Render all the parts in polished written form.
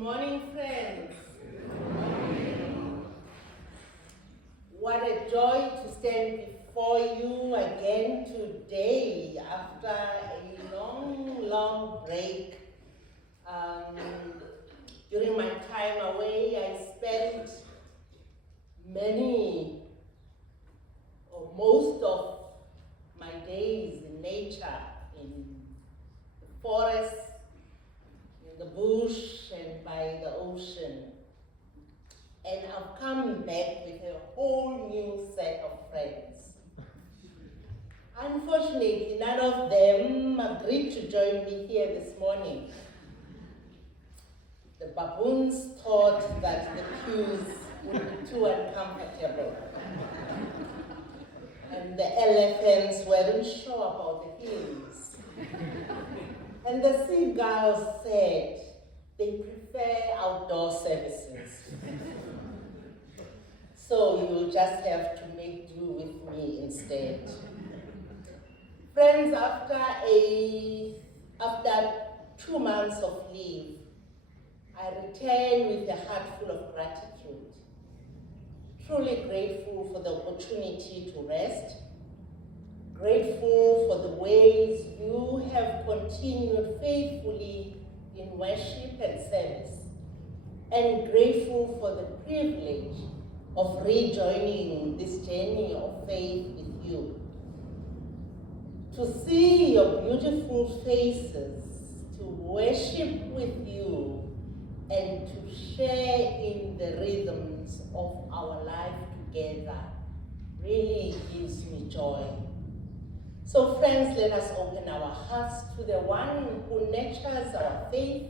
morning, friends. Good morning. What a joy to stand before you again today after a long break. During my time away, I spent many or most of my days in nature, in the forest, in the bush, and by the ocean. And I've come back with a whole new set of friends. Unfortunately, none of them agreed to join me here this morning. The baboons thought that the pews would be too uncomfortable. And the elephants weren't sure about the hills. And the seagulls said they prefer outdoor services. So you'll just have to make do with me instead. Friends, after 2 months of leave, I return with a heart full of gratitude. Truly grateful for the opportunity to rest. Grateful for the ways you have continued faithfully in worship and service. And grateful for the privilege of rejoining this journey of faith with you. To see your beautiful faces, to worship with you, and to share in the rhythms of our life together really gives me joy. So friends, let us open our hearts to the one who nurtures our faith,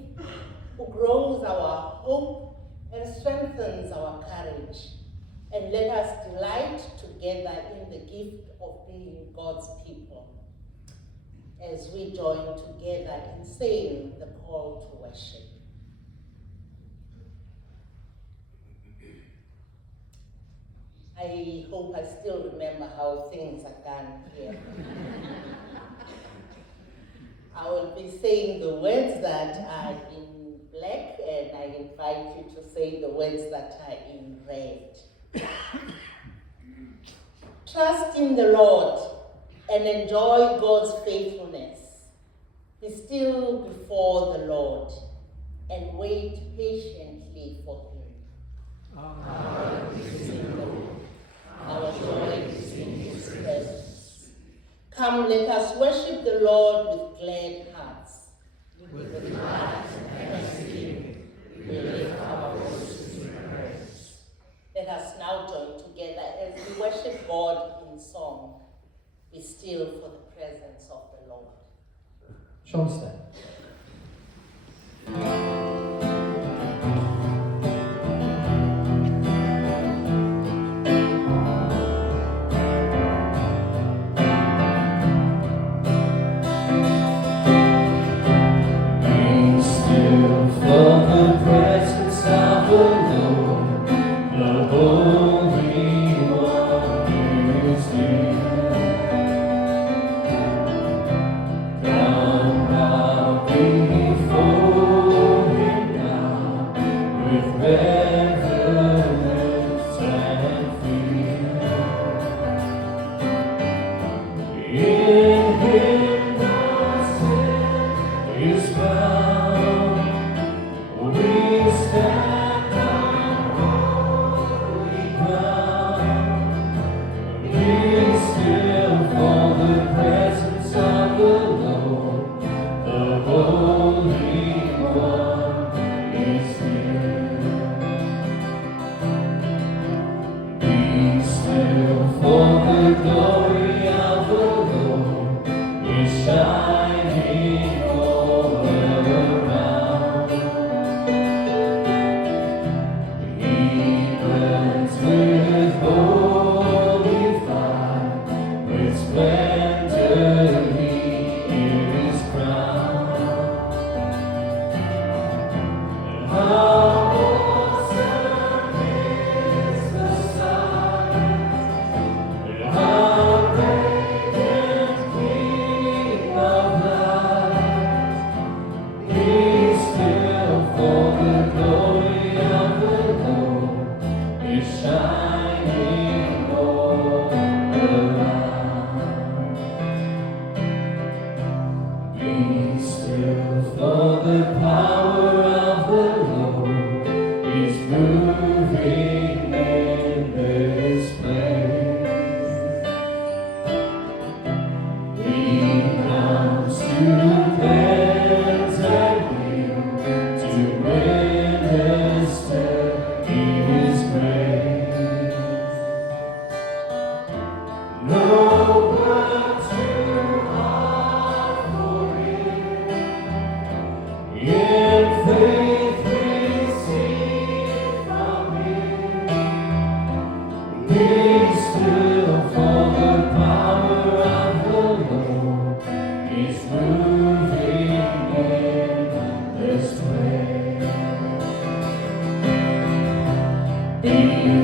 who grows our hope and strengthens our courage. And let us delight together in the gift of being God's people as we join together in saying the call to worship. I hope I still remember how things are done here. I will be saying the words that are in black, and I invite you to say the words that are in red. Trust in the Lord and enjoy God's faithfulness. Be still before the Lord and wait patiently for Him. Our joy is in His presence. Come, let us worship the Lord with glad hearts. With hearts and thanksgiving, we lift our voices in praise. Let us now join together as we worship God in song. Be still for the presence of the Lord. Sean, stand. moving in this place. He comes to cleanse and heal, to minister His grace. No words too hard for Him. In faith receive from Him. Be still, for the power of the Lord is moving in this place. Be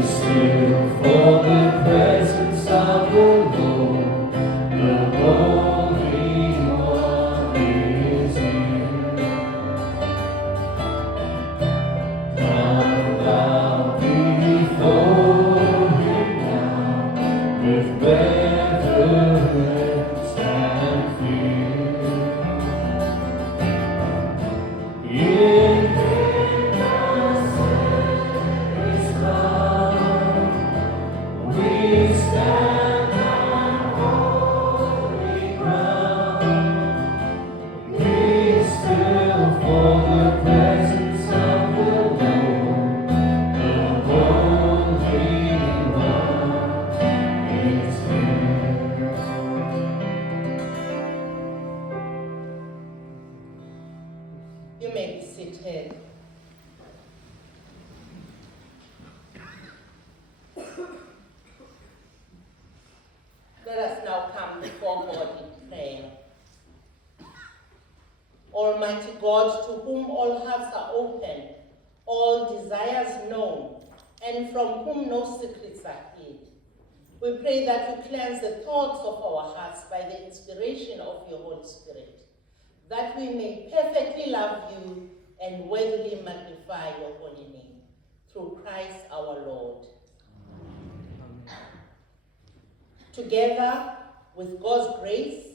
still, for the presence of the Lord, the Holy One is here. Come bow before Him now, with reverence and fear. In Him the saints come, we stand on holy ground. Be still, for the presence of the Lord, the Holy One is here. You may be seated. Let us now come before God in prayer. Almighty God, to whom all hearts are open, all desires known, and from whom no secrets are hid, we pray that you cleanse the thoughts of our hearts by the inspiration of your Holy Spirit, that we may perfectly love you and worthily magnify your holy name. Through Christ our Lord. Together, with God's grace,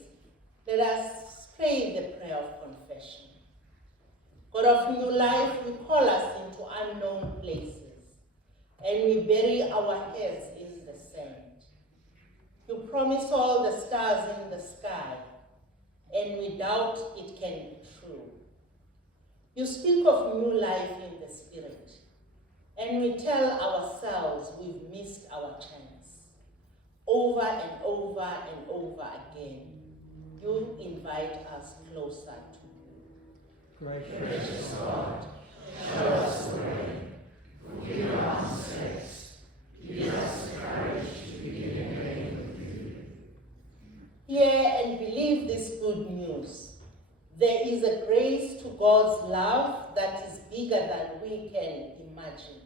let us pray the prayer of confession. God of new life, you call us into unknown places, and we bury our heads in the sand. You promise all the stars in the sky, and we doubt it can be true. You speak of new life in the Spirit, and we tell ourselves we've missed our chance. Over and over and over again, you invite us closer to you. Gracious God, show us the way, forgive our mistakes, give us the courage to begin again with you. Hear and believe this good news. There is a grace to God's love that is bigger than we can imagine.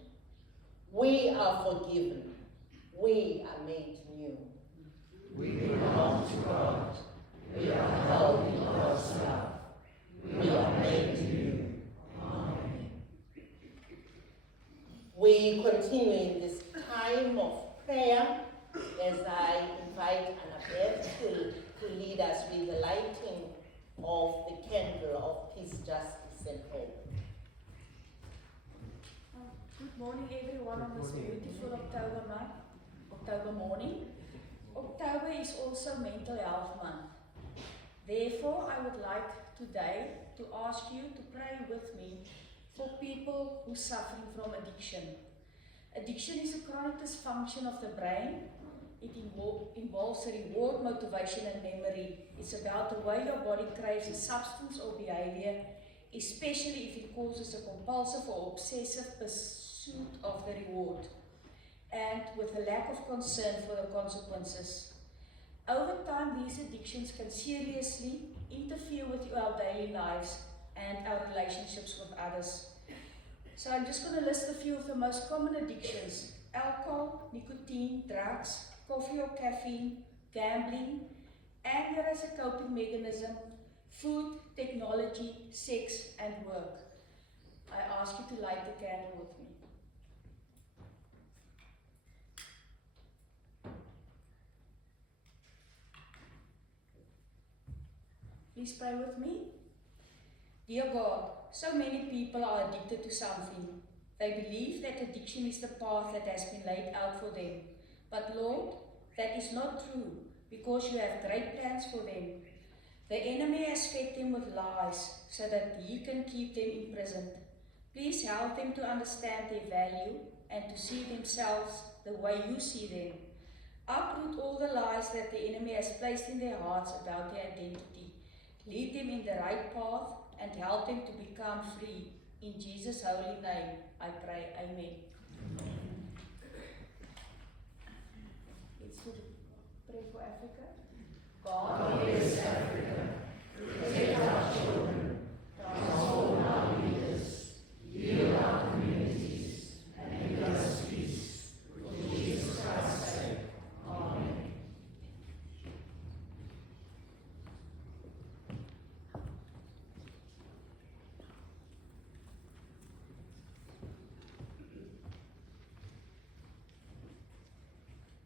We are forgiven. We are made new. We belong to God. We are held in God's love. We are made new. Amen. We continue in this time of prayer as I invite Annabeth to lead us with the lighting of the candle of peace, justice, and hope. Good morning, everyone, on this beautiful October morning. October is also Mental Health Month. Therefore, I would like today to ask you to pray with me for people who are suffering from addiction. Addiction is a chronic dysfunction of the brain. It involves a reward, motivation, and memory. It's about the way your body craves a substance or behavior, especially if it causes a compulsive or obsessive pursuit of the reward, and with a lack of concern for the consequences. Over time, these addictions can seriously interfere with our daily lives and our relationships with others. So I'm just going to list a few of the most common addictions: alcohol, nicotine, drugs, coffee or caffeine, gambling, anger as a coping mechanism, food, technology, sex, and work. I ask you to light the candle with me. Please pray with me. Dear God, so many people are addicted to something. They believe that addiction is the path that has been laid out for them. But Lord, that is not true, because you have great plans for them. The enemy has fed them with lies so that he can keep them imprisoned. Please help them to understand their value and to see themselves the way you see them. Uproot all the lies that the enemy has placed in their hearts about their identity. Lead them in the right path and help them to become free. In Jesus' holy name, I pray. Amen. Let's pray for Africa. God bless Africa. Protect our children. Transform our leaders. Heal our communities. And give us peace. For Jesus Christ's sake. Amen.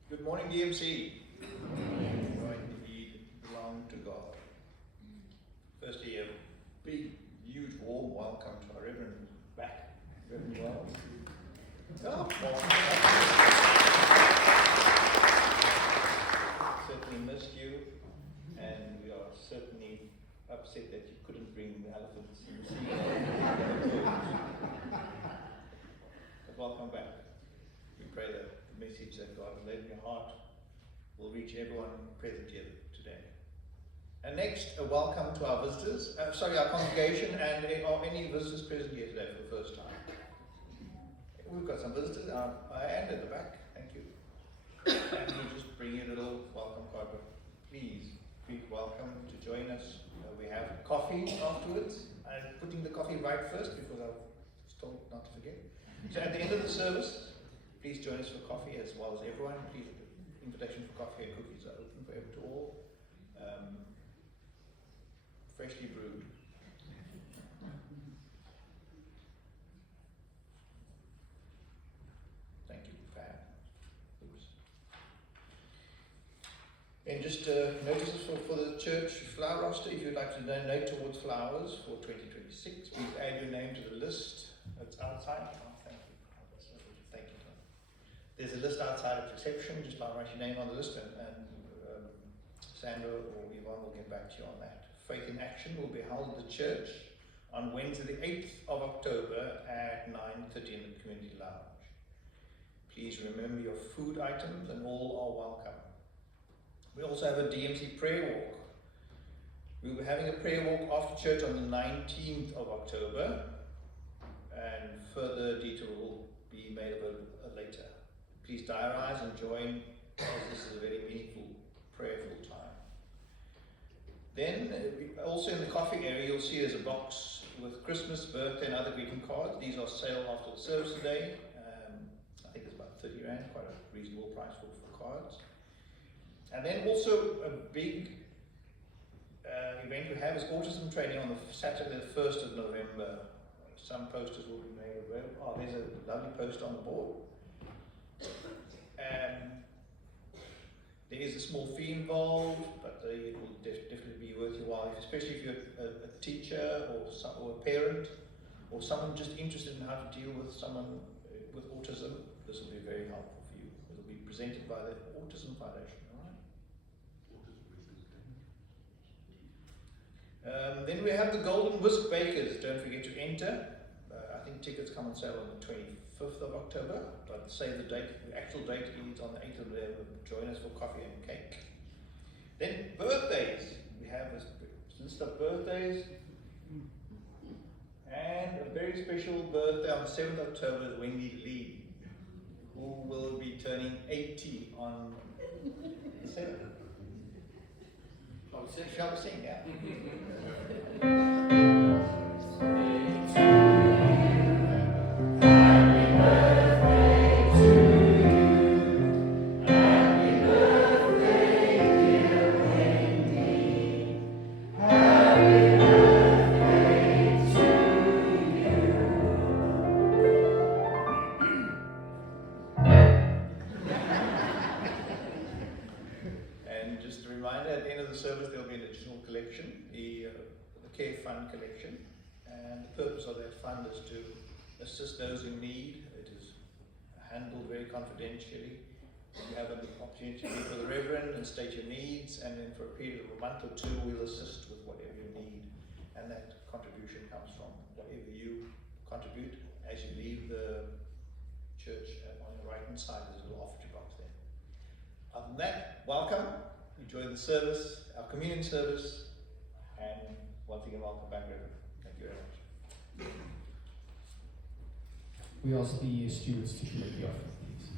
Good morning, DMC. I indeed belong to God. Firstly, a big, huge, warm welcome to our Reverend back. Reverend Wells. Oh, certainly missed you, and we are certainly upset that you couldn't bring the elephants in the sea. But welcome back. We pray that the message that God has laid in your heart will reach everyone present here today. And next, a welcome to our visitors, our congregation, and any visitors present here today for the first time. We've got some visitors, and at the back, thank you. And we'll just bring you a little welcome card, but please be welcome to join us. We have coffee afterwards. I'm putting the coffee right first because I was told not to forget. So at the end of the service, please join us for coffee as well as everyone. Please, invitation for coffee and cookies are open for everyone to all. Freshly brewed. Thank you, Fab. Oops. And just notices for the church flower roster. If you'd like to donate towards flowers for 2026, please add your name to the list. It's outside. Oh, thank you. Thank you. There's a list outside of reception. Just write your name on the list, and Sandra or Yvonne will get back to you on that. Faith in Action will be held at the church on Wednesday the 8th of October at 9:30 in the community lounge. Please remember your food items and all are welcome. We also have a DMC prayer walk. We'll be having a prayer walk after church on the 19th of October, and further detail will be made available later. Please diarise and join, as this is a very meaningful, prayerful time. Then, also in the coffee area, you'll see there's a box with Christmas, birthday and other greeting cards. These are sale after the service today. I think it's about 30 Rand, quite a reasonable price for cards. And then also a big event we have is autism training on the Saturday the 1st of November. Some posters will be made available. Oh, there's a lovely poster on the board. There is a small fee involved, but it will definitely be worth your while, especially if you're a teacher or a parent or someone just interested in how to deal with someone with autism. This will be very helpful for you. It will be presented by the Autism Foundation. Then we have the Golden Whisk Bakers. Don't forget to enter. I think tickets come on sale on the 25th of October, but save the date. The actual date is on the 8th of November. Join us for coffee and cake. Then birthdays. We have this list of birthdays. And a very special birthday on the 7th of October is Wendy Lee, who will be turning 80 on the 7th. Shall we sing? Yeah. Service, there will be an additional collection, the Care Fund collection, and the purpose of that fund is to assist those in need. It is handled very confidentially. You have an opportunity to meet with the Reverend and state your needs, and then for a period of a month or two we'll assist with whatever you need, and that contribution comes from whatever you contribute. As you leave the church, on the right hand side there's a little offertory box there. Other than that, welcome, enjoy the service, our communion service, and once again welcome back, Reverend. Thank you very much. We ask the students to commit the offering, please.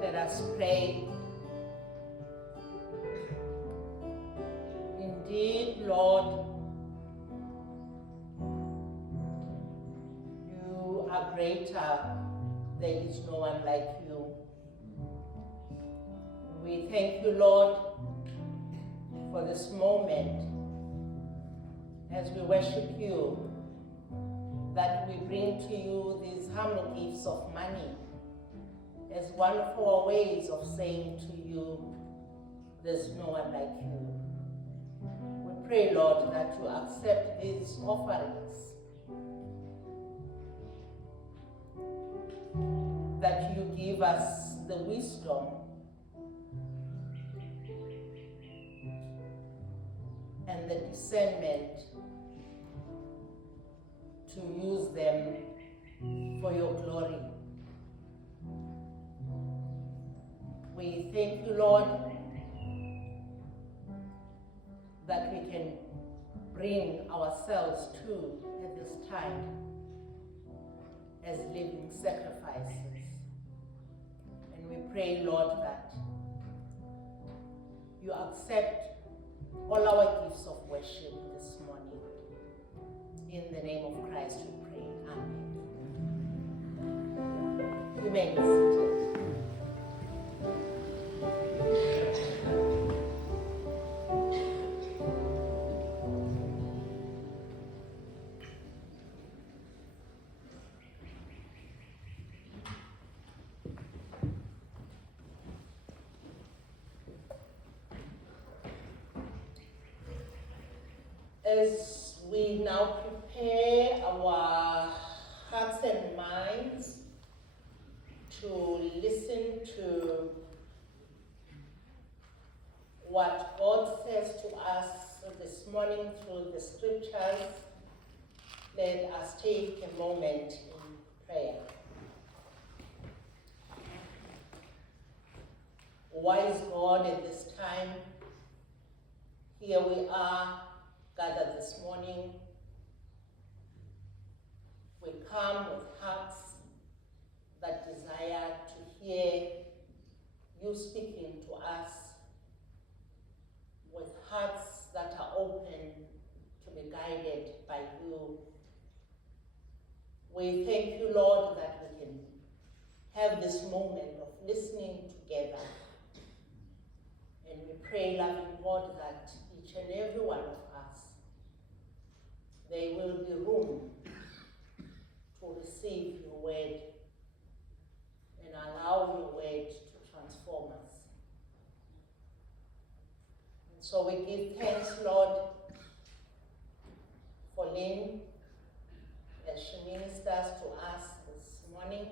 Let us pray. Indeed, Lord, you are greater. There is no one like you. We thank you, Lord, for this moment as we worship you, that we bring to you these humble gifts of money as one of our ways of saying to you, there's no one like you. We pray, Lord, that you accept these offerings give us the wisdom and the discernment to use them for your glory. We thank you, Lord, that we can bring ourselves to at this time as living sacrifices. And we pray, Lord, that you accept all our gifts of worship this morning. In the name of Christ we pray. Amen. You may be seated. As we now prepare our hearts and minds to listen to what God says to us this morning through the scriptures, let us take a moment in prayer. Wise God, at this time, here we are gathered this morning. We come with hearts that desire to hear you speaking to us, with hearts that are open to be guided by you. We thank you, Lord, that we can have this moment of listening together. And we pray, loving God, that each and every one of us, there will be room to receive your word and allow your word to transform us. And so we give thanks, Lord, for Lynn as she ministers to us this morning.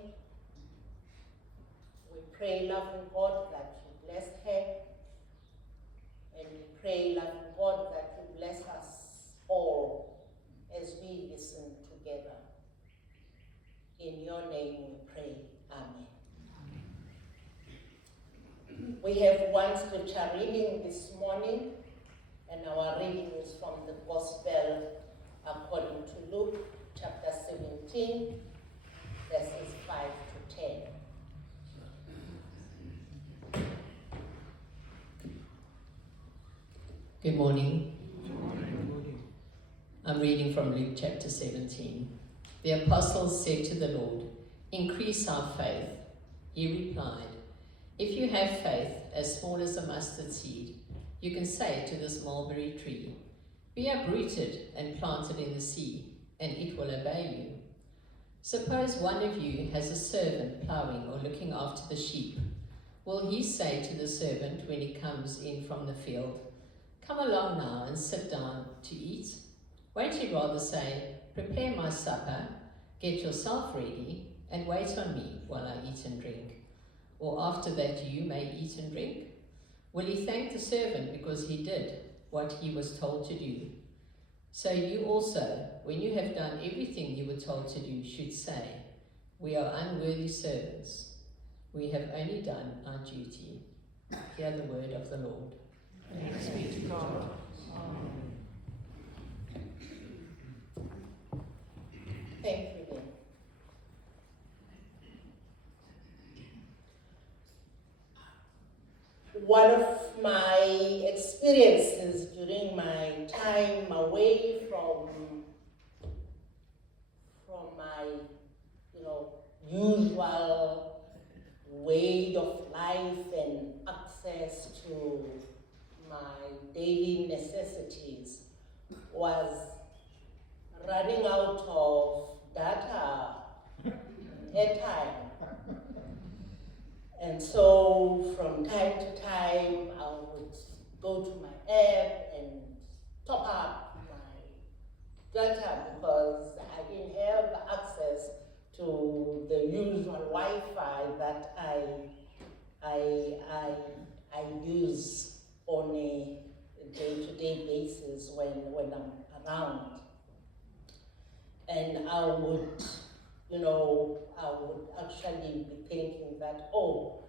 We pray, loving God, that you bless her. And we pray, loving God, that you bless us all as we listen together. In your name we pray. Amen. We have one scripture reading this morning, and our reading is from the Gospel according to Luke chapter 17, verses 5 to 10. Good morning. I'm reading from Luke chapter 17. The apostles said to the Lord, "Increase our faith." He replied, "If you have faith as small as a mustard seed, you can say to this mulberry tree, 'Be uprooted and planted in the sea,' and it will obey you. Suppose one of you has a servant ploughing or looking after the sheep. Will he say to the servant when he comes in from the field, 'Come along now and sit down to eat'? Won't he rather say, 'Prepare my supper, get yourself ready, and wait on me while I eat and drink? Or after that you may eat and drink'? Will he thank the servant because he did what he was told to do? So you also, when you have done everything you were told to do, should say, 'We are unworthy servants. We have only done our duty.'" Hear the word of the Lord. Thanks be to God. Amen. Thank you, Lynn. One of my experiences during my time away from my, usual way of life and access to my daily necessities was running out of data, airtime. And so from time to time, I would go to my app and top up my data because I didn't have access to the usual Wi-Fi that I I use on a day-to-day basis when I'm around. And I would actually be thinking that, oh,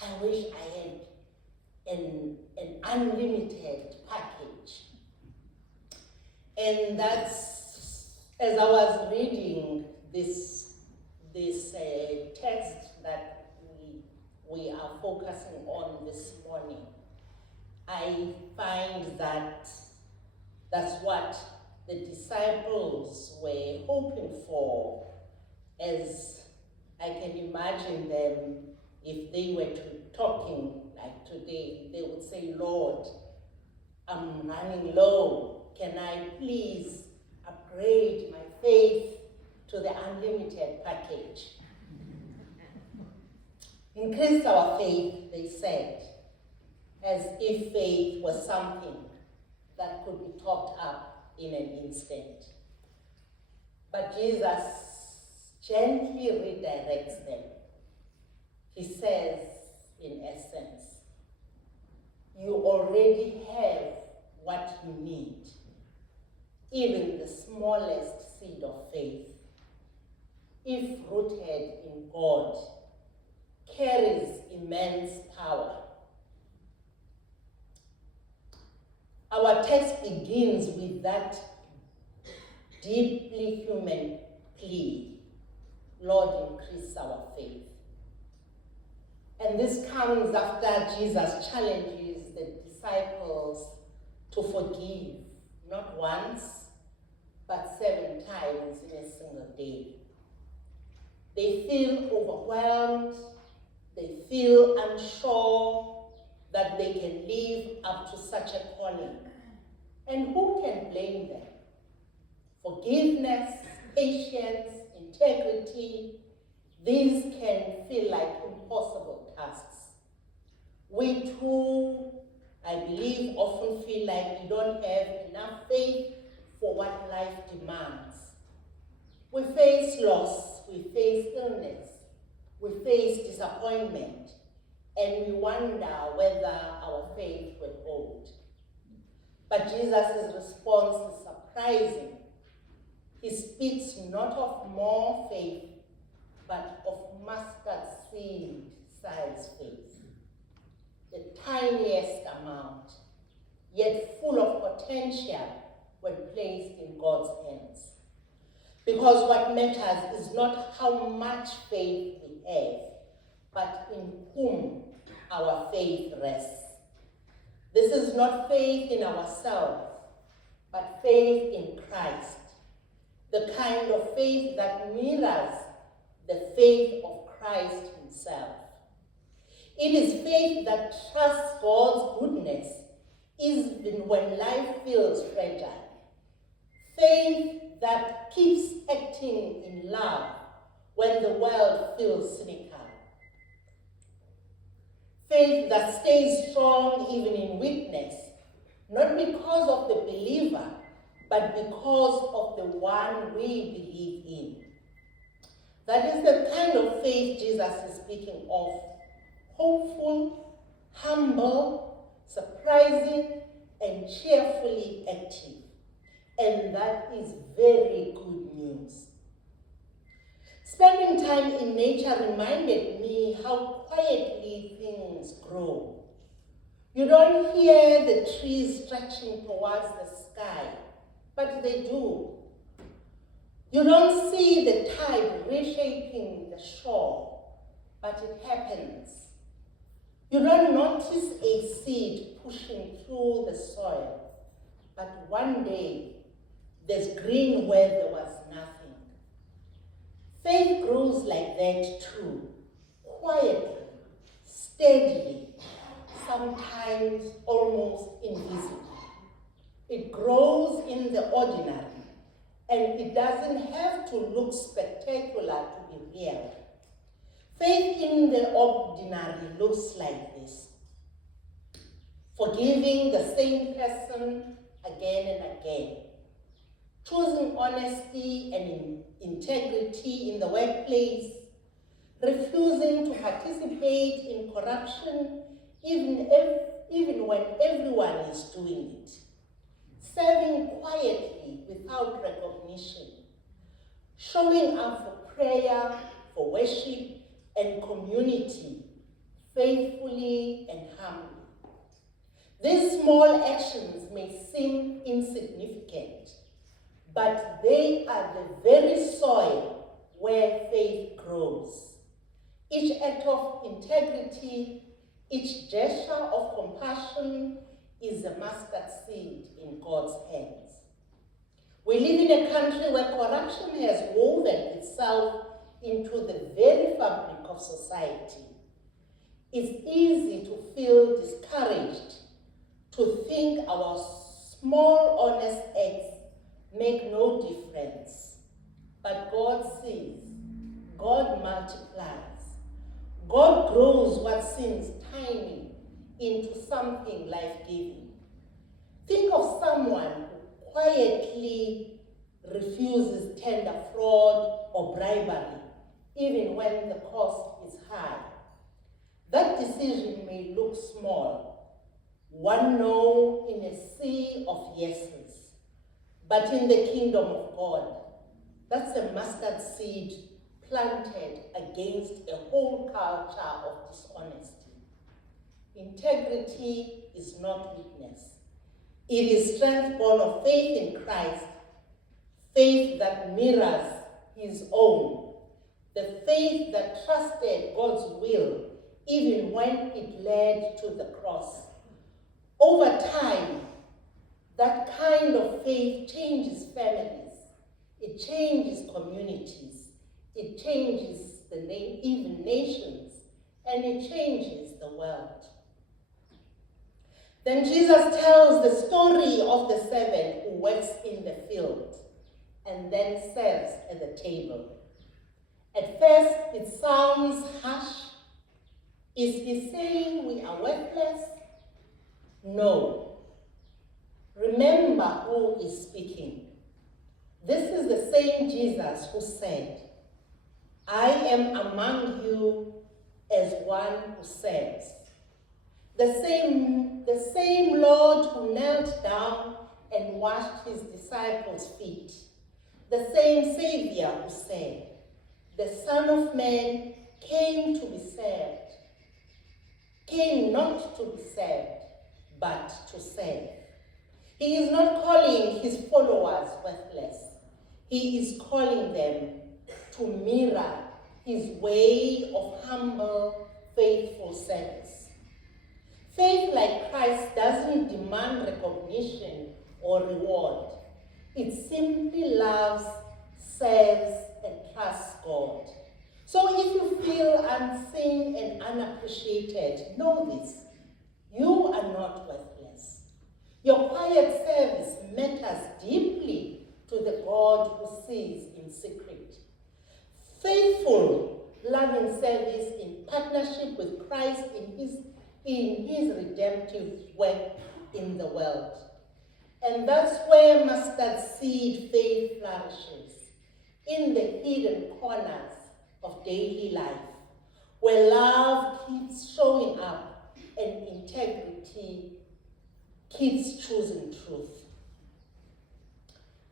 I wish I had an unlimited package. And that's, as I was reading this text that we are focusing on this morning, I find that that's what the disciples were hoping for, as I can imagine them, if they were talking like today, they would say, Lord, I'm running low. Can I please upgrade my faith to the unlimited package? Increase our faith, they said, as if faith was something that could be topped up in an instant. But Jesus gently redirects them. He says, in essence, you already have what you need. Even the smallest seed of faith, if rooted in God, carries immense power. Our text begins with that deeply human plea, Lord, increase our faith. And this comes after Jesus challenges the disciples to forgive, not once, but 7 times in a single day. They feel overwhelmed, they feel unsure that they can live up to such a calling. And who can blame them? Forgiveness, patience, integrity, these can feel like impossible tasks. We too, I believe, often feel like we don't have enough faith for what life demands. We face loss, we face illness, we face disappointment, and we wonder whether our faith will hold. But Jesus' response is surprising. He speaks not of more faith, but of mustard seed size faith. The tiniest amount, yet full of potential when placed in God's hands. Because what matters is not how much faith we have, but in whom our faith rests. This is not faith in ourselves, but faith in Christ. The kind of faith that mirrors the faith of Christ himself. It is faith that trusts God's goodness even when life feels fragile. Faith that keeps acting in love when the world feels cynical. Faith that stays strong even in weakness, not because of the believer, but because of the one we believe in. That is the kind of faith Jesus is speaking of. Hopeful, humble, surprising, and cheerfully active. And that is very good news. Spending time in nature reminded me how quietly things grow. You don't hear the trees stretching towards the sky, but they do. You don't see the tide reshaping the shore, but it happens. You don't notice a seed pushing through the soil, but one day there's green where there was nothing. Faith grows like that too, quietly, steadily, sometimes almost invisibly. It grows in the ordinary, and it doesn't have to look spectacular to be real. Faith in the ordinary looks like this: forgiving the same person again and again, choosing honesty and integrity in the workplace, refusing refusing to participate in corruption even when everyone is doing it, serving quietly without recognition, showing up for prayer, for worship, and community, faithfully and humbly. These small actions may seem insignificant, but they are the very soil where faith grows. Each act of integrity, each gesture of compassion is a mustard seed in God's hands. We live in a country where corruption has woven itself into the very fabric of society. It's easy to feel discouraged, to think our small, honest acts make no difference. But God sees, God multiplies, God grows what seems tiny into something life-giving. Think of someone who quietly refuses tender, fraud, or bribery, even when the cost is high. That decision may look small, one no in a sea of yeses, but in the kingdom of God, that's a mustard seed planted against a whole culture of dishonesty. Integrity is not weakness. It is strength born of faith in Christ, faith that mirrors his own, the faith that trusted God's will even when it led to the cross. Over time, that kind of faith changes families, it changes communities, it changes even nations, and it changes the world. Then Jesus tells the story of the servant who works in the field and then serves at the table. At first, it sounds harsh. Is he saying we are worthless? No. Remember who is speaking. This is the same Jesus who said, I am among you as one who serves. The same Lord who knelt down and washed his disciples' feet. The same Savior who said, the Son of Man came to be served. Came not to be served, but to serve. He is not calling his followers worthless. He is calling them to mirror his way of humble, faithful service. Faith like Christ doesn't demand recognition or reward. It simply loves, serves, and trusts God. So if you feel unseen and unappreciated, know this. You are not worthless. Your quiet service matters deeply to the God who sees in secret. Faithful, loving service in partnership with Christ in his redemptive work in the world. And that's where mustard seed faith flourishes, in the hidden corners of daily life, where love keeps showing up and integrity keeps choosing truth.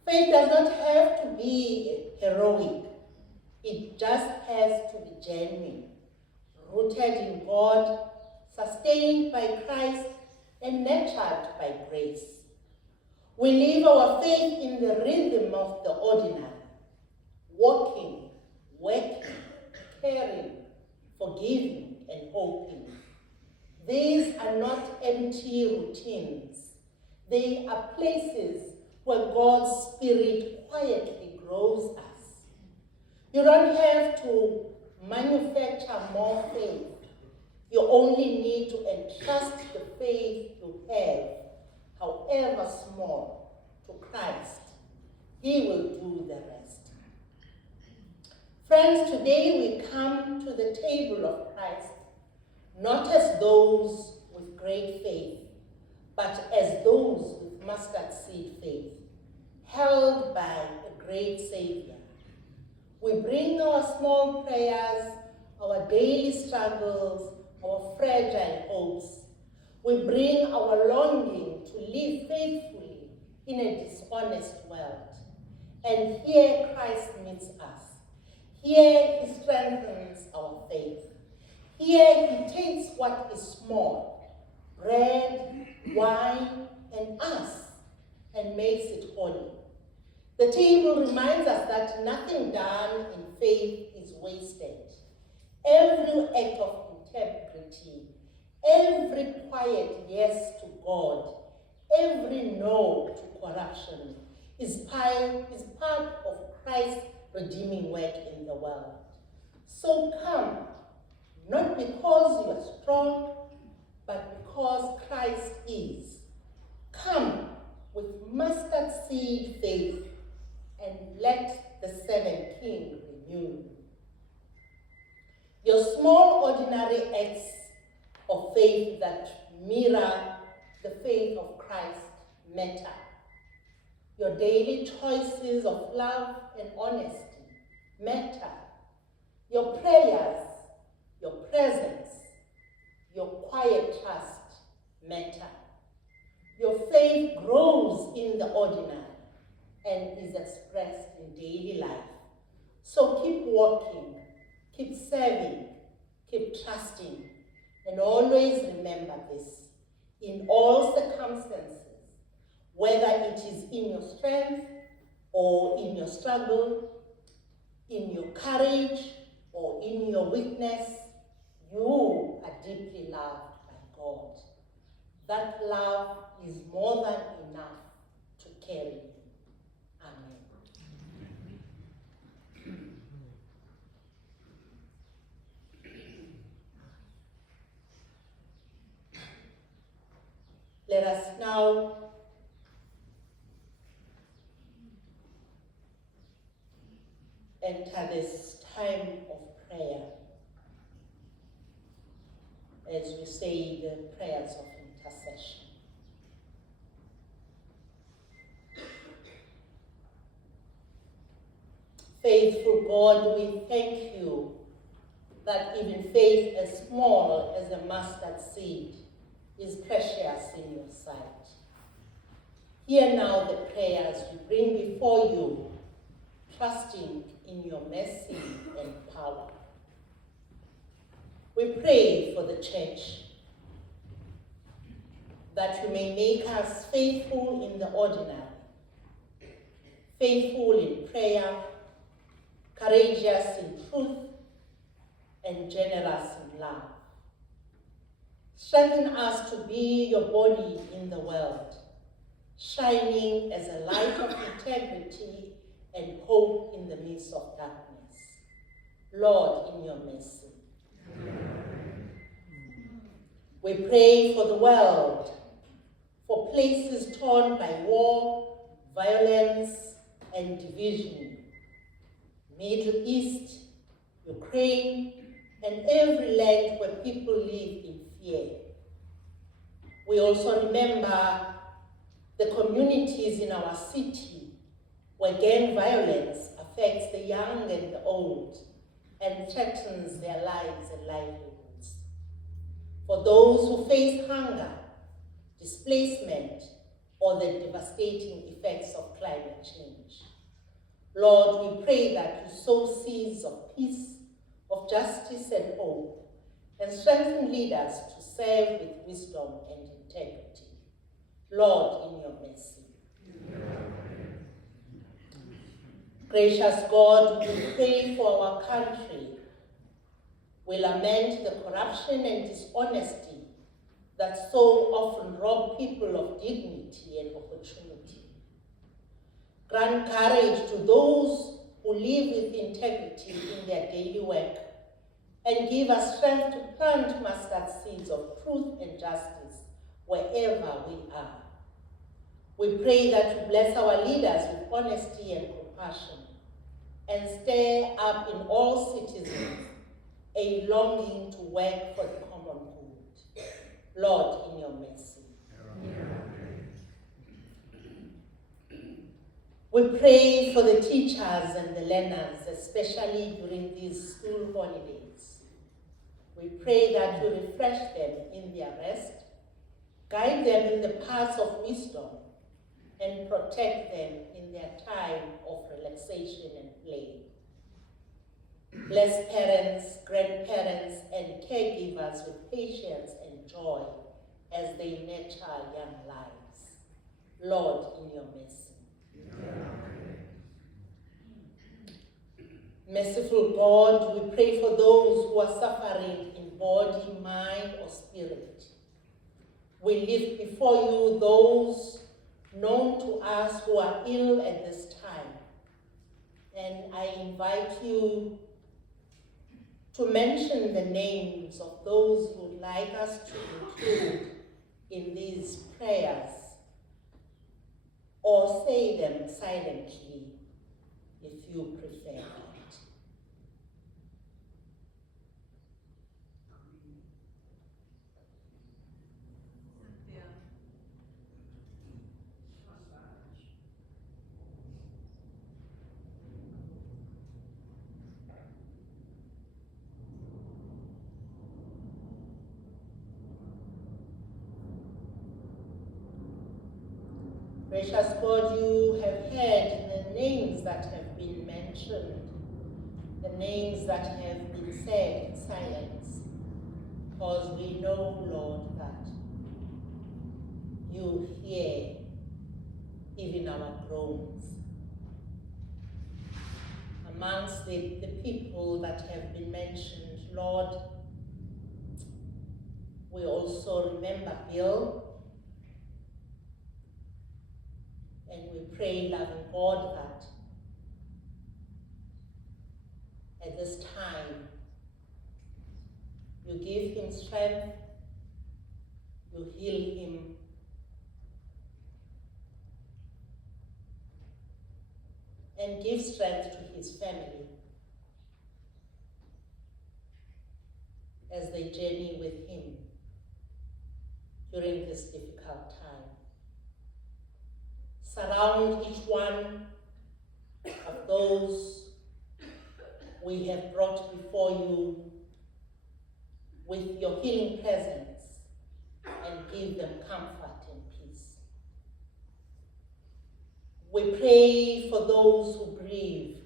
Faith does not have to be heroic. It just has to be genuine, rooted in God, sustained by Christ, and nurtured by grace. We live our faith in the rhythm of the ordinary, walking, working, caring, forgiving, and hoping. These are not empty routines. They are places where God's Spirit quietly grows us. You don't have to manufacture more faith. You only need to entrust the faith you have, however small, to Christ. He will do the rest. Friends, today we come to the table of Christ, not as those with great faith, but as those with mustard seed faith, held by a great Savior. We bring our small prayers, our daily struggles, our fragile hopes. We bring our longing to live faithfully in a dishonest world. And here Christ meets us. Here he strengthens our faith. Here he takes what is small, bread, wine, and us, and makes it holy. The table reminds us that nothing done in faith is wasted. Every act of integrity, every quiet yes to God, every no to corruption is part of Christ's redeeming work in the world. So come, not because you are strong, but because Christ is. Come with mustard seed faith, and let the seven king renew you. Your small ordinary acts of faith that mirror the faith of Christ matter. Your daily choices of love and honesty matter. Your prayers, your presence, your quiet trust matter. Your faith grows in the ordinary and is expressed in daily life. So keep walking, keep serving, keep trusting, and always remember this. In all circumstances, whether it is in your strength or in your struggle, in your courage or in your weakness, you are deeply loved by God. That love is more than enough to carry you. Amen. Let us now enter this time of prayer as we say the prayers of intercession. Faithful God, we thank you that even faith as small as a mustard seed is precious in your sight. Hear now the prayers we bring before you, trusting in your mercy and power. We pray for the church, that you may make us faithful in the ordinary, faithful in prayer, courageous in truth, and generous in love. Strengthen us to be your body in the world, shining as a light of integrity and hope in the midst of darkness. Lord, in your mercy. We pray for the world, for places torn by war, violence, and division. Middle East, Ukraine, and every land where people live in fear. We also remember the communities in our city where gang violence affects the young and the old and threatens their lives and livelihoods. For those who face hunger, displacement, or the devastating effects of climate change. Lord, we pray that you sow seeds of peace, of justice and hope, and strengthen leaders to serve with wisdom and integrity. Lord, in your mercy. Gracious God, we pray for our country. We lament the corruption and dishonesty that so often rob people of dignity and opportunity. Grant courage to those who live with integrity in their daily work, and give us strength to plant mustard seeds of truth and justice wherever we are. We pray that you bless our leaders with honesty and compassion, and stir up in all citizens a longing to work for the common good. Lord, in your mercy. We pray for the teachers and the learners, especially during these school holidays. pray that you refresh them in their rest, guide them in the paths of wisdom, and protect them in their time of relaxation and play. Bless parents, grandparents, and caregivers with patience and joy as they nurture young lives. Lord, in your mercy. Merciful God, we pray for those who are suffering in body, mind, or spirit. We lift before you those known to us who are ill at this time. And I invite you to mention the names of those you would like us to include in these prayers, or say them silently if you prefer that. Gracious God, you have heard the names that have been mentioned, the names that have been said in silence, because we know, Lord, that you hear even our groans. Amongst the people that have been mentioned, Lord, we also remember Bill. And we pray, loving God, that at this time, you give him strength, you heal him, and give strength to his family as they journey with him during this difficult time. Surround each one of those we have brought before you with your healing presence and give them comfort and peace. We pray for those who grieve,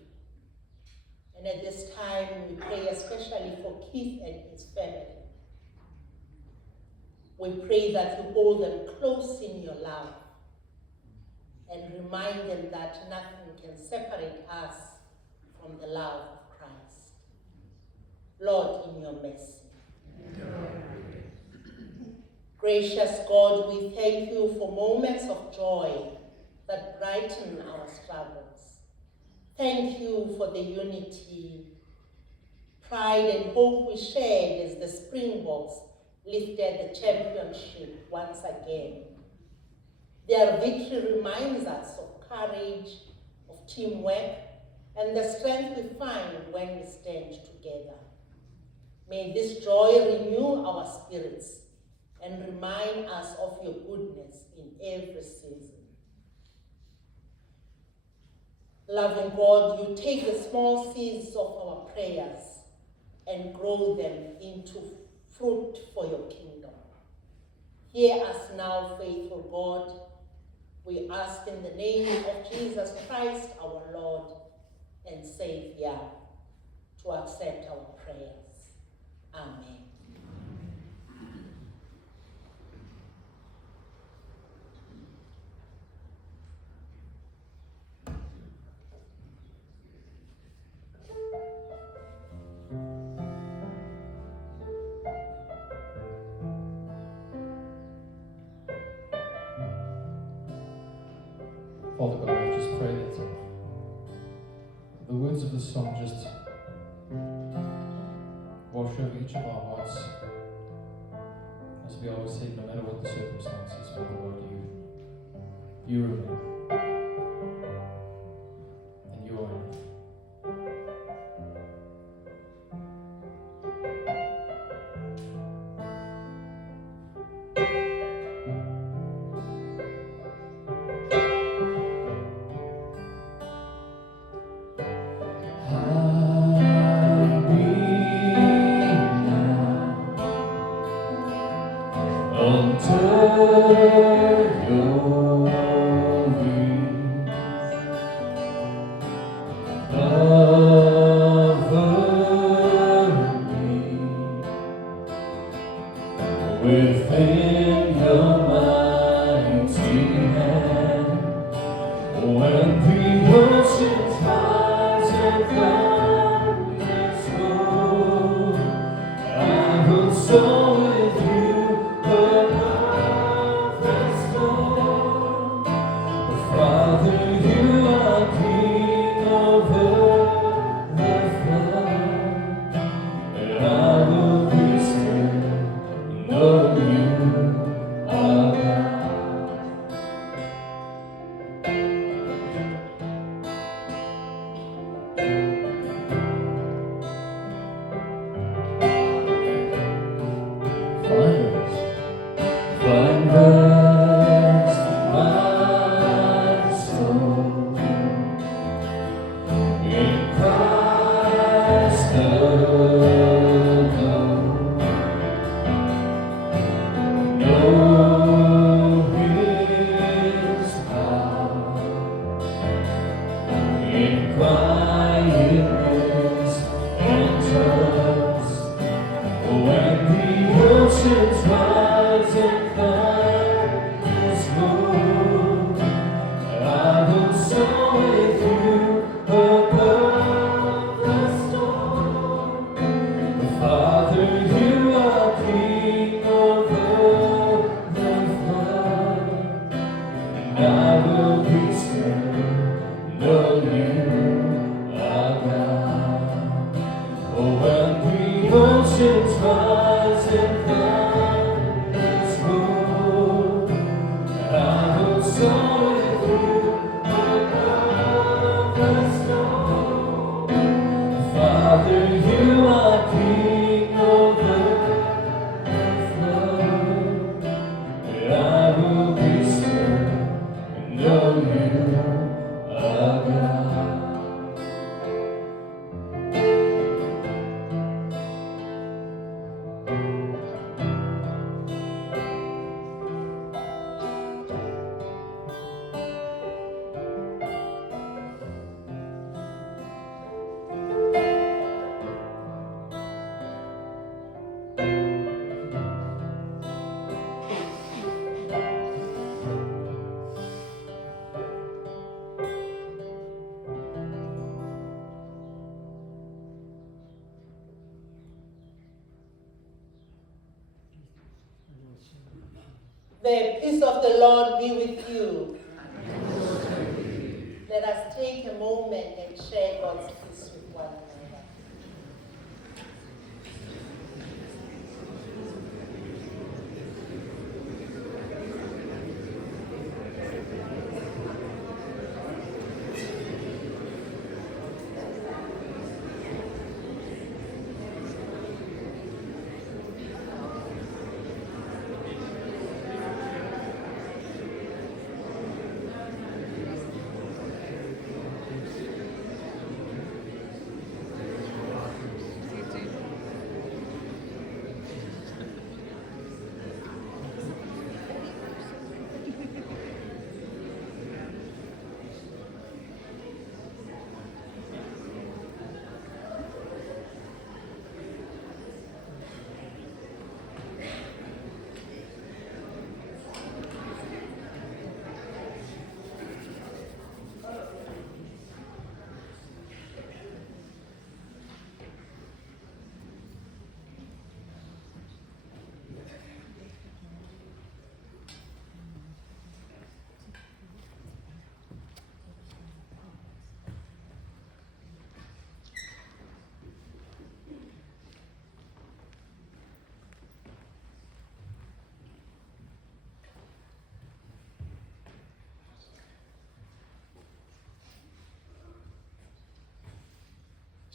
and at this time we pray especially for Keith and his family. We pray that you hold them close in your love and remind them that nothing can separate us from the love of Christ. Lord, in your mercy. Gracious God, we thank you for moments of joy that brighten our struggles. Thank you for the unity, pride, and hope we shared as the Springboks lifted the championship once again. Their victory reminds us of courage, of teamwork, and the strength we find when we stand together. May this joy renew our spirits and remind us of your goodness in every season. Loving God, you take the small seeds of our prayers and grow them into fruit for your kingdom. Hear us now, faithful God. We ask in the name of Jesus Christ, our Lord and Savior, to accept our prayers. Amen. Father God, I just pray that the words of the song just wash over each of our hearts. As we always say, no matter what the circumstances, Father God, you remain. And you are enough. Hide me now Within your mighty hand, when the oceans rise and thunders roll, I will soar with you above the storm. Father, you are King over the flood, and I will be still. Know you are God. Find rest, my soul, in Christ alone. Know His power in quietness and trust. When the oceans rise and thunders roll, I will soar with you above the storm. Father, you are King over the flood, and I will be still, know you are God. Oh, when the oceans rise and thunders roll, I will soar with you above the storm. Father, you are King over the flood, and I will be still and know you are God. The peace of the Lord be with you. Let us take a moment and share God's peace with one another.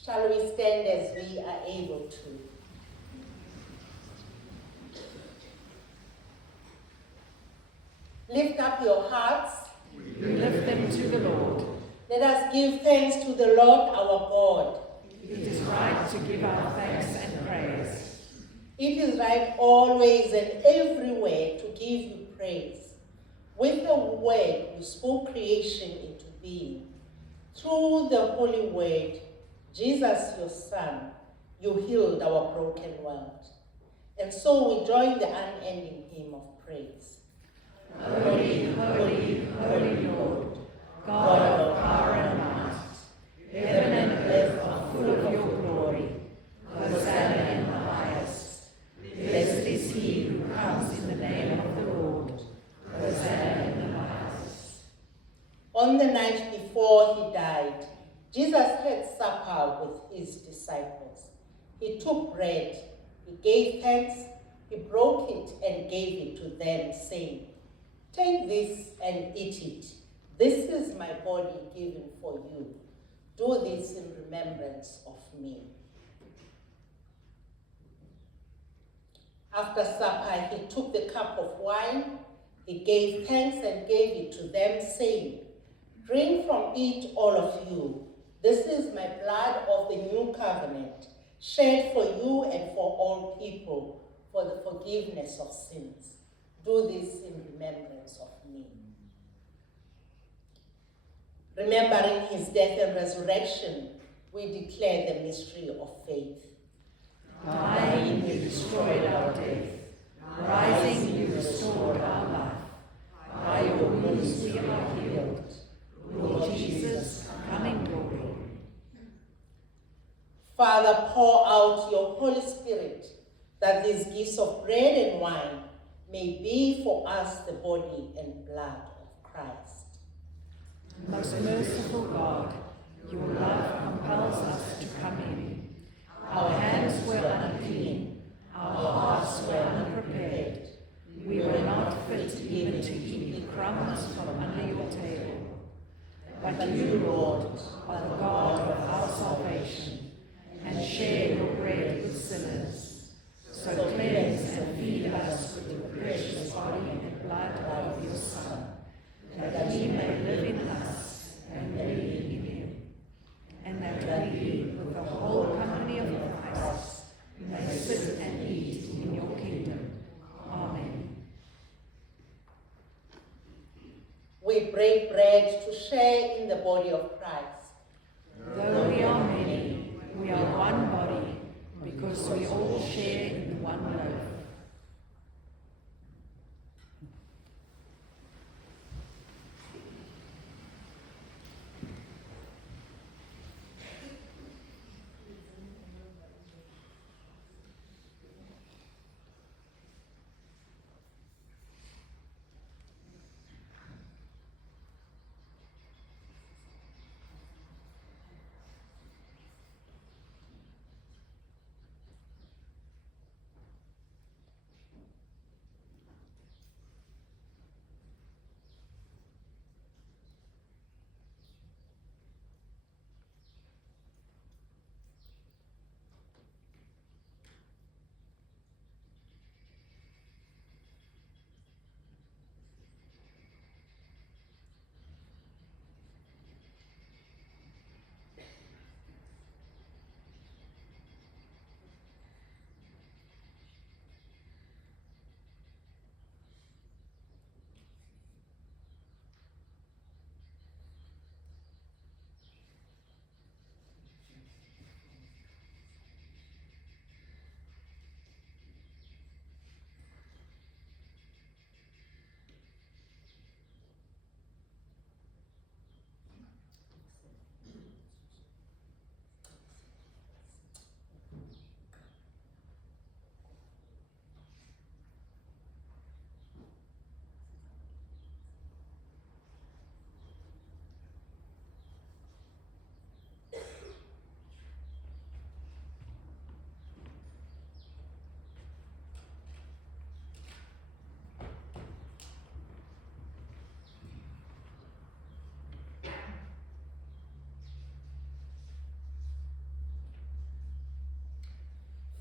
Shall we stand as we are able to? Lift up your hearts. We lift them to the Lord. Let us give thanks to the Lord our God. It is right to give our thanks and praise. It is right always and everywhere to give you praise. With the word, you spoke creation into being. Through the holy word, Jesus, your Son, you healed our broken world. And so we join the unending hymn of praise. Holy, holy, holy Lord, God of power and might, heaven and earth are full of your glory. Hosanna in the highest. Blessed is he who comes in the name of the Lord. Hosanna in the highest. On the night before he died, Jesus had supper with his disciples. He took bread, he gave thanks, he broke it and gave it to them, saying, "Take this and eat it. This is my body given for you. Do this in remembrance of me." After supper, he took the cup of wine, he gave thanks and gave it to them, saying, "Drink from it, all of you. This is my blood of the new covenant, shed for you and for all people, for the forgiveness of sins. Do this in remembrance of me." Remembering his death and resurrection, we declare the mystery of faith. Dying, you destroyed our death. Rising, you restored our life. By your wounds we are healed. Lord Jesus, come in glory. Father, pour out your Holy Spirit, that these gifts of bread and wine may be for us the body and blood of Christ. Most merciful God, your love compels us to come in. Our hands were unclean, our hearts were unprepared. We were not fit even to eat the crumbs from under your table. But you, Lord, are the God of our salvation, and share your bread with sinners. So cleanse and feed us with the precious body and blood of your Son, that he may live in us and we in him, and that we, with the whole company of Christ, may sit and eat in your kingdom. Amen. We break bread to share in the body of Christ. Though we are many, we are one body, because we all share in one loaf.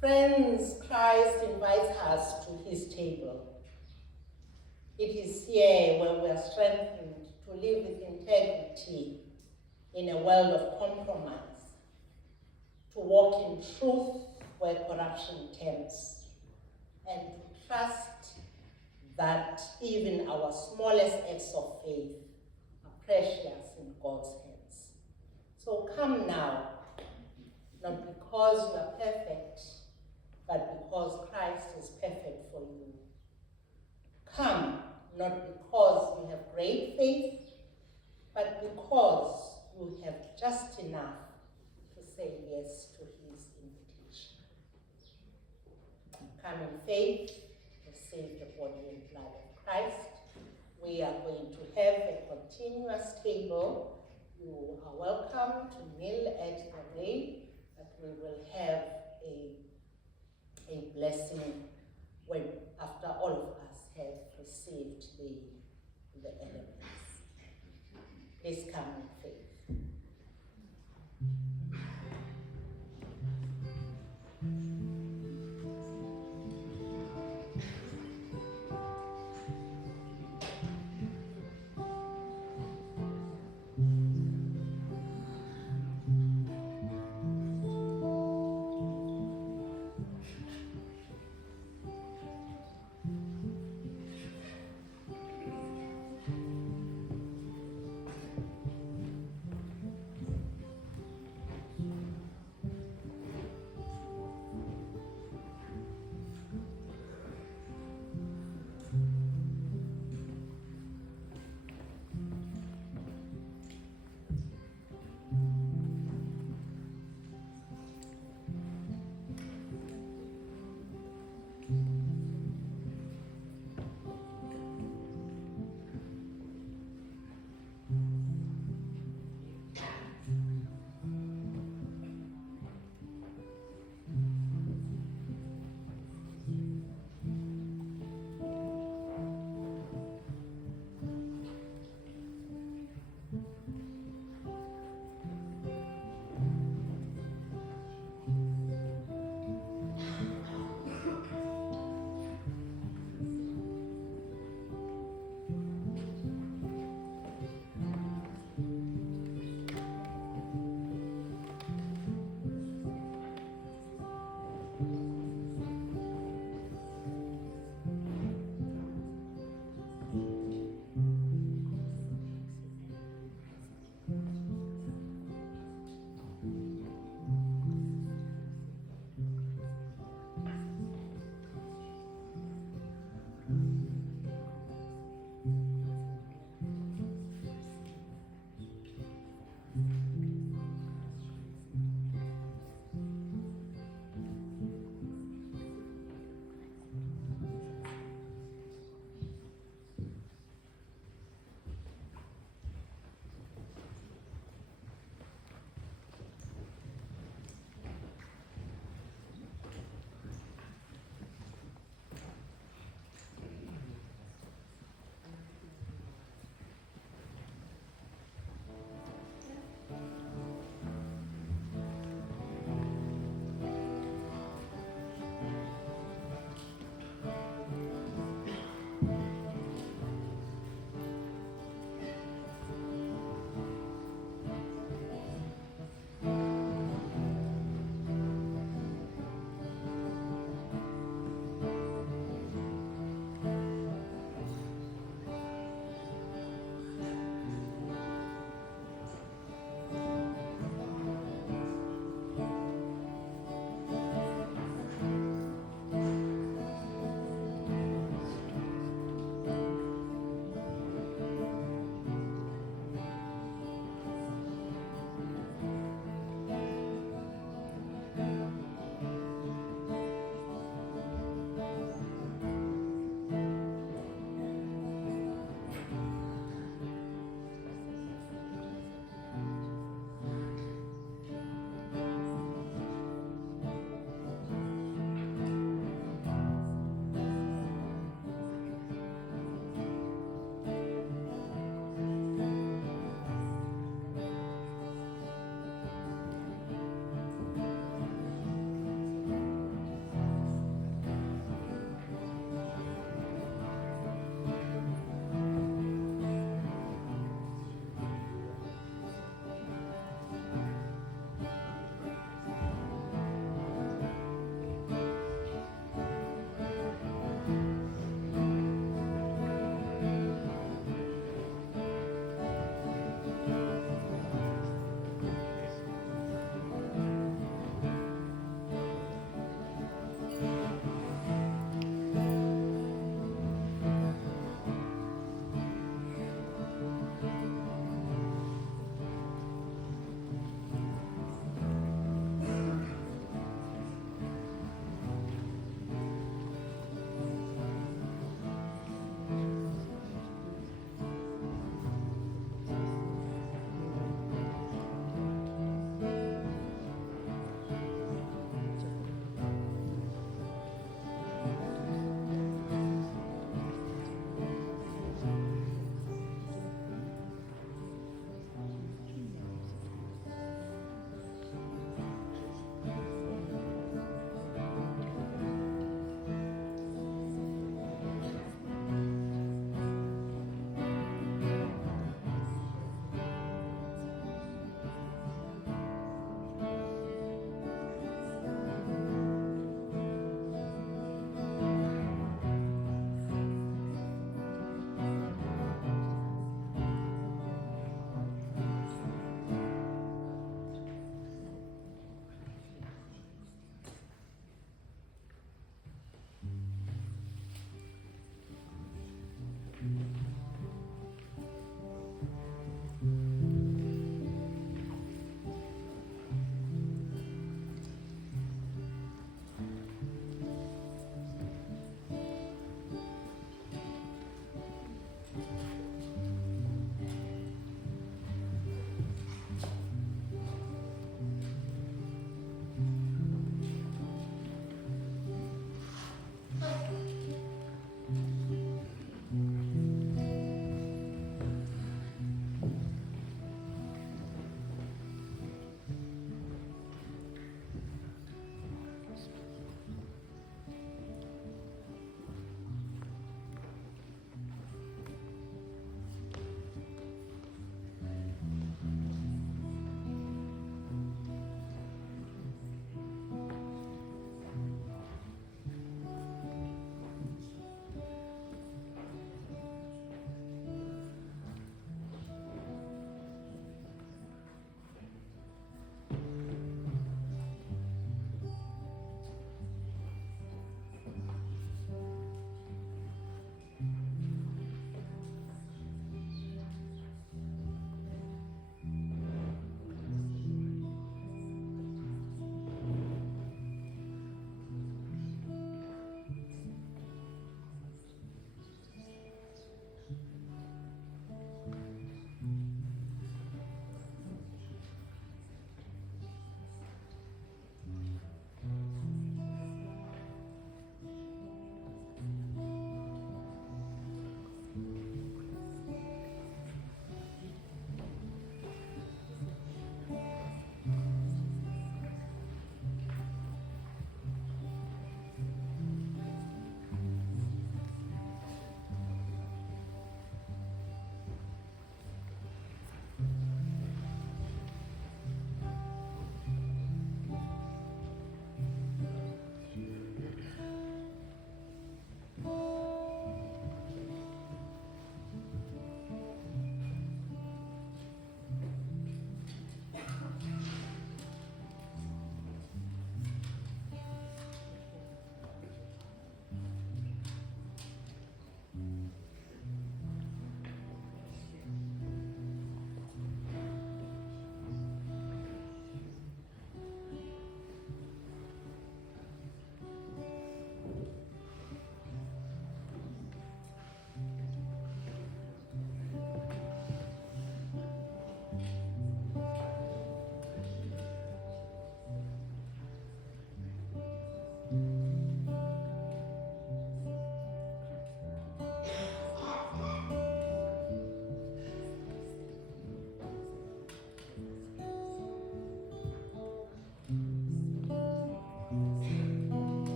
Friends, Christ invites us to his table. It is here where we are strengthened to live with integrity in a world of compromise, to walk in truth where corruption tempts, and to trust that even our smallest acts of faith are precious in God's hands. So come now, not because you are perfect, but because Christ is perfect for you. Come, not because you have great faith, but because you have just enough to say yes to his invitation. Come in faith, receive the body and blood of Christ. We are going to have a continuous table. You are welcome to kneel at the rail, but we will have a blessing when after all of us have received the elements. Please come in faith.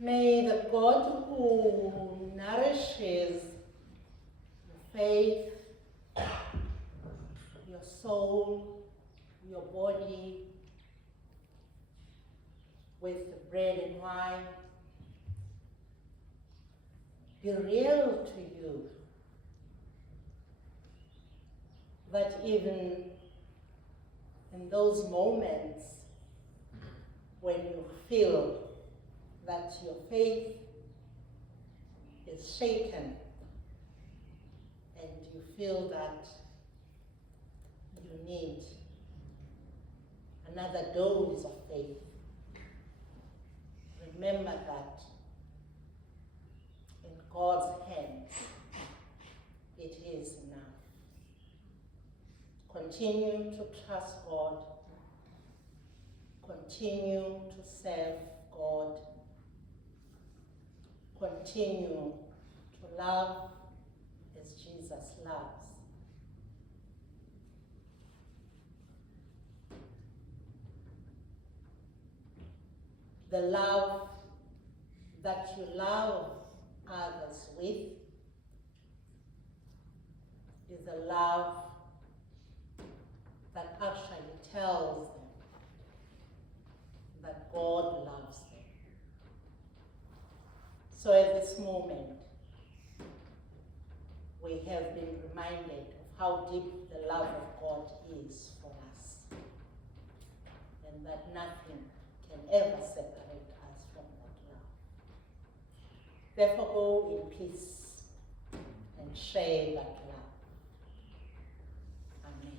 May the God who nourishes your faith, your soul, your body with the bread and wine be real to you, that even in those moments when you feel that your faith is shaken and you feel that you need another dose of faith, remember that in God's hands it is enough. Continue to trust God. Continue to serve God. Continue to love as Jesus loves. The love that you love others with is a love that actually tells them that God loves them. So at this moment, we have been reminded of how deep the love of God is for us, and that nothing can ever separate us from that love. Therefore, go in peace and share that love. Amen.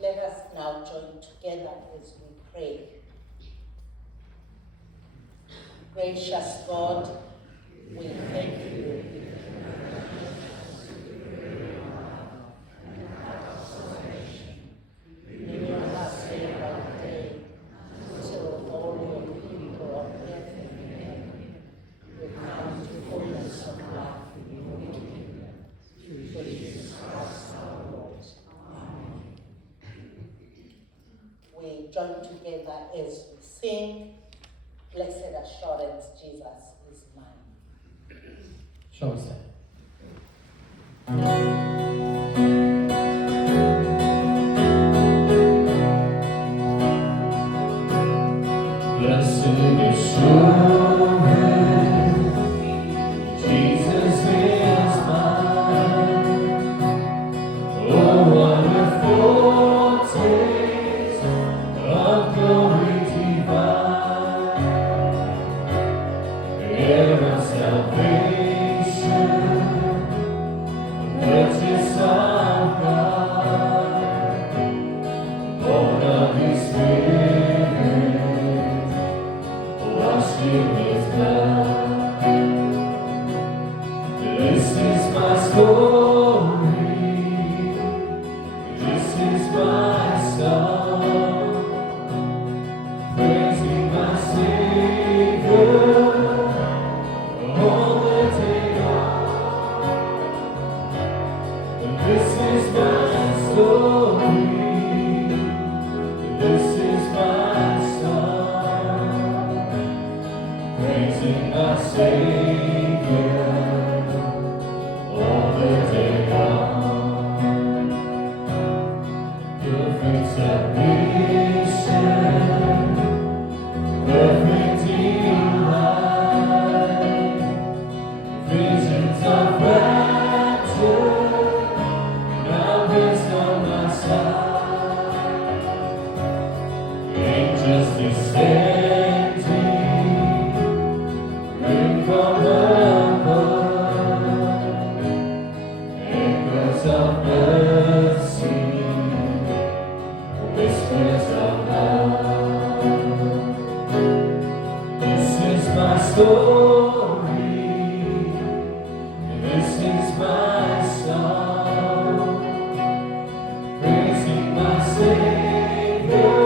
Let us now join together as we pray. Gracious God, we thank you. Renew us day by day until all your people on earth and heaven will come to fullness of life through Jesus Christ our Lord. Amen. We join together as we sing, Blessed Assurance, Jesus is mine. Shall we stand? Blessed assurance, Jesus is mine. Oh, what a foretaste of glory divine, heir of salvation, purchase of God, born of His Spirit, washed in His blood. This is my story, this is my song, praising my Savior all the day long. This is my story, this is my song, praising my Savior all the day long. Perfect salvation, perfect delight, visions of rapture, now placed on my side. Angels descending, rain from above, echoes of mercy, whispers of love. This is my story, this is my song, praising my Savior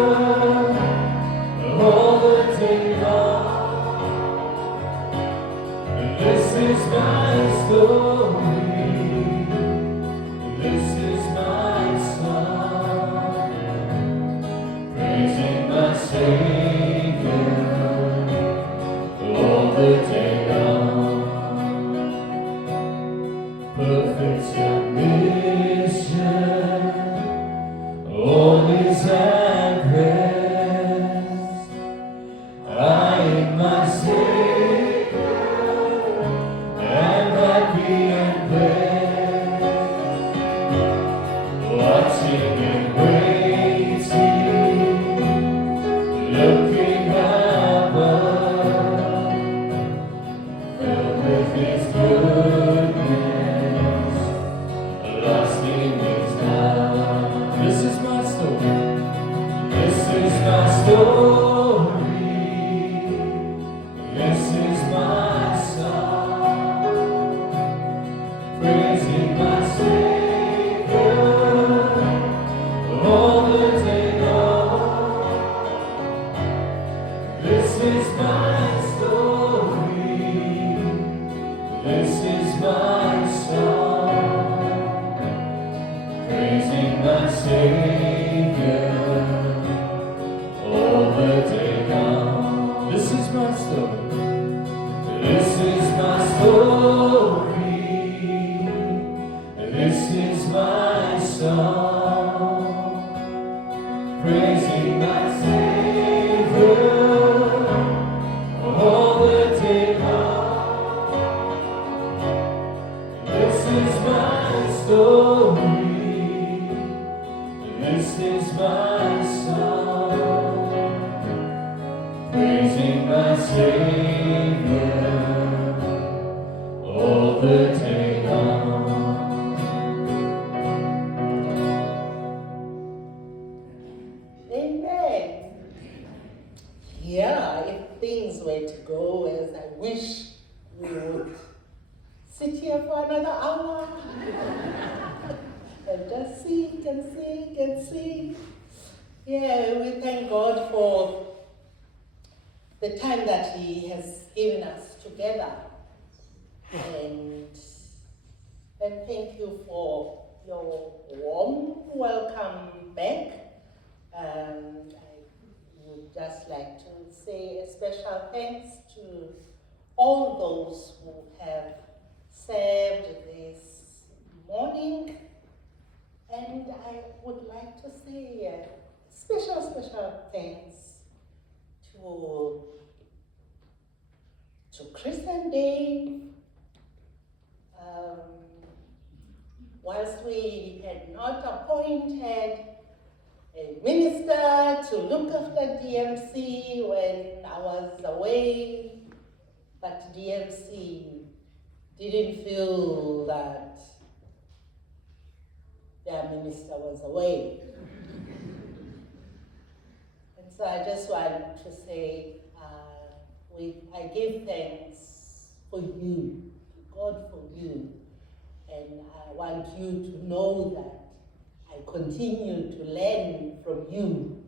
all the day long. This is my story, this is my song, praising my Savior, I'm happy and blessed, watching and waiting, looking above, filled with His goodness, lost in His love. This is my story. This is my story. This is my song, praising my Savior all the day long. This is my story. This is my song, praising my Savior all the day long. This is my story. This is my story. This is my song, praising my Savior all the day long. This is my story. This is my song, praising my Savior all the day long. Amen. Yeah, if things were to go as I wish, we would sit here for another hour and just sing and sing and sing. Yeah, we thank God for the time that He has given us together. And thank you for your warm welcome back. I would just like to say a special thanks to all those who have served this morning. And I would like to say a special thanks to Chris and Dave. Whilst we had not appointed a minister to look after DMC when I was away, but DMC didn't feel that their minister was away. And so I just want to say, I give thanks for you, to God for you, and I want you to know that I continue to learn from you,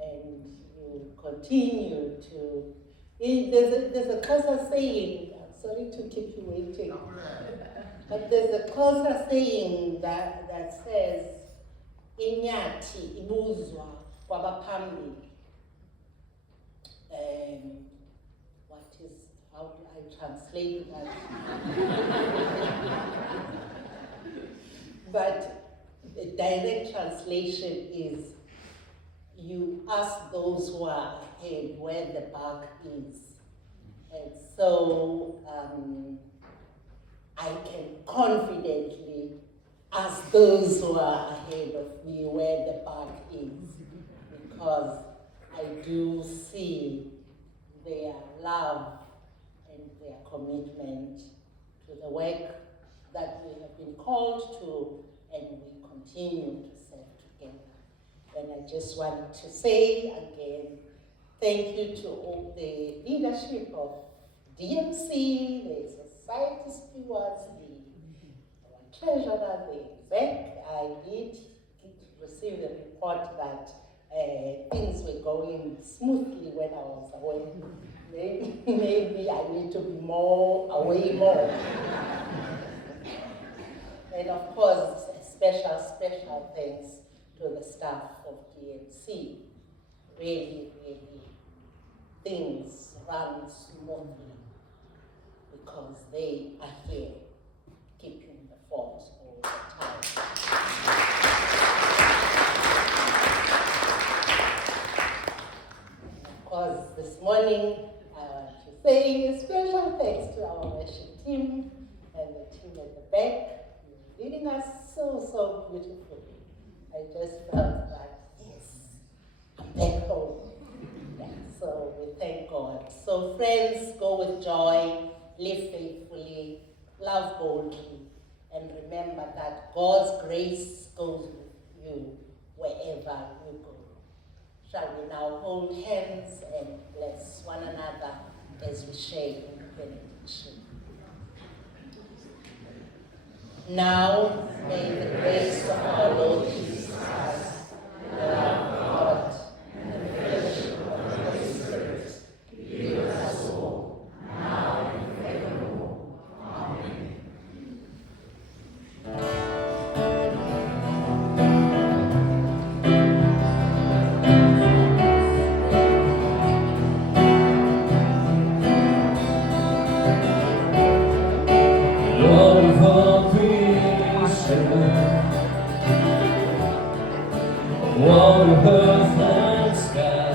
and you continue to. There's a Xhosa saying. I'm sorry to keep you waiting, but there's a Xhosa saying that says, "Inyathi ibuzwa kwabaphambili." How do I translate that? But the direct translation is, you ask those who are ahead where the buck is. And so I can confidently ask those who are ahead of me where the buck is, because I do see their love and their commitment to the work that we have been called to, and we continue to serve together. And I just want to say again, thank you to all the leadership of DMC, the society stewards, our treasurer, the exec. I did receive the report that things were going smoothly when I was away. Maybe I need to be away more. And of course, special thanks to the staff of DMC. Really, things run smoothly because they are here keeping the fort all the time. Of course, this morning morning, I want to say a special thanks to our worship team and the team at the back. You're leading us so beautifully. I just felt that, yes, I'm back home. Yeah, so we thank God. So friends, go with joy, live faithfully, love boldly, and remember that God's grace goes with you wherever you go. Shall we now hold hands and bless one another as we share in the benediction. Now, may the grace of our Lord Jesus Christ, the love of God, and the fellowship of the Holy Spirit be with us all, now and forevermore. Amen. Lord of all creation, water, earth, and sky,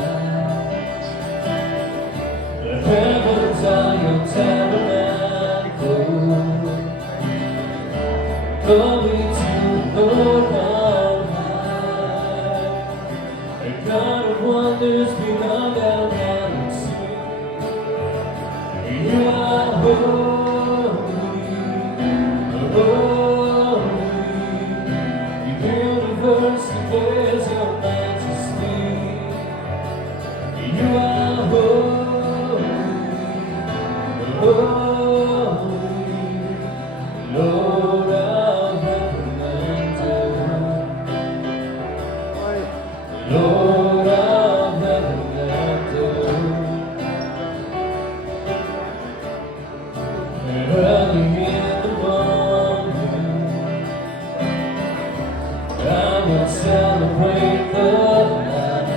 the heavens are your tabernacle. Glory to the Lord on high, a God of wonders beyond our galaxy. You are holy. Holy, the universe declares your majesty. You are holy, holy, Lord of heaven and earth. Lord of heaven and earth. And early in the morning, I will celebrate the light.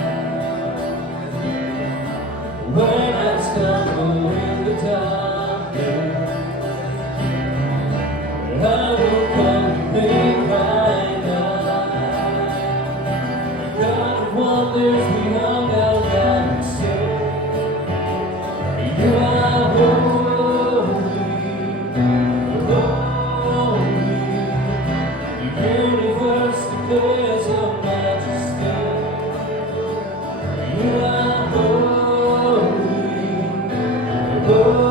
When I stumble in the darkness, I will come in my night. The God of wonders beyond our galaxy. You are holy, holy. The universe declares your majesty. You are holy, holy.